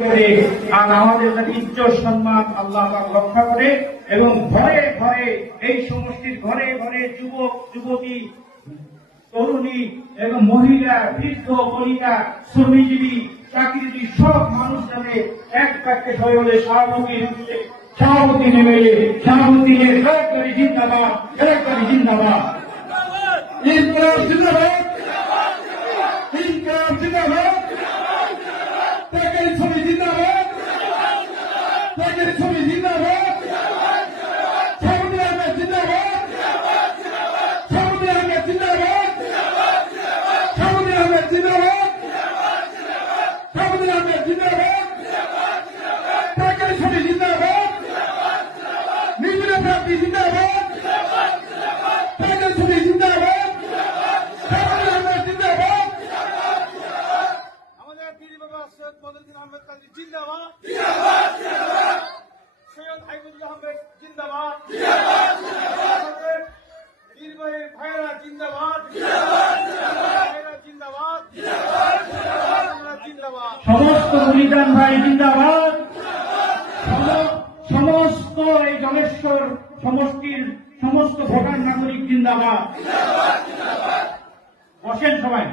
আর আমাদের ইজ্জত সম্মান আল্লাহ রক্ষা করে এবং ঘরে ঘরে এই সমষ্টির ঘরে ঘরে যুবক যুবতী তরুণী এবং মহিলা বৃদ্ধ বনিতা শ্রমজীবী চাকরিজীবী সব মানুষ যাতে এক বাক্যে সবাই বলে সভাপতি নেমে সভাপতি সরকারি জিন্দাবাদ সরকারি জিন্দাবাদ ইনকলাব জিন্দাবাদ ইনকলাব জিন্দাবাদ ছবি জিন্দাবাদ ছবি জিন্দাবাদ ছবি আহমেদ জিন্দাবাদ ছবি আহমেদ জিন্দাবাদ ছবি আহমেদ জিন্দাবাদ ছবি আহমেদ জিন্দাবাদ ছবি জিন্দাবাদ নির্মলা প্রাপ্তি জিন্দাবাদ ছবি জিন্দাবাদ ছবি আহমেদ জিন্দাবাদ আহমেদ কাজী জিন্দাবাদ জিন্দাবাদ জিন্দাবাদ সৈয়দ হাইবুল আহমেদ জিন্দাবাদ জিন্দাবাদ জিন্দাবাদ বীরবাহী ভাইরা জিন্দাবাদ জিন্দাবাদ জিন্দাবাদ জিন্দাবাদ জিন্দাবাদ জিন্দাবাদ সমস্ত মুরিদান ভাই জিন্দাবাদ সমস্ত এই জলেশ্বর সমষ্টির সমস্ত ভোটার নাগরিক জিন্দাবাদ জিন্দাবাদ জিন্দাবাদ বসেন সবাই।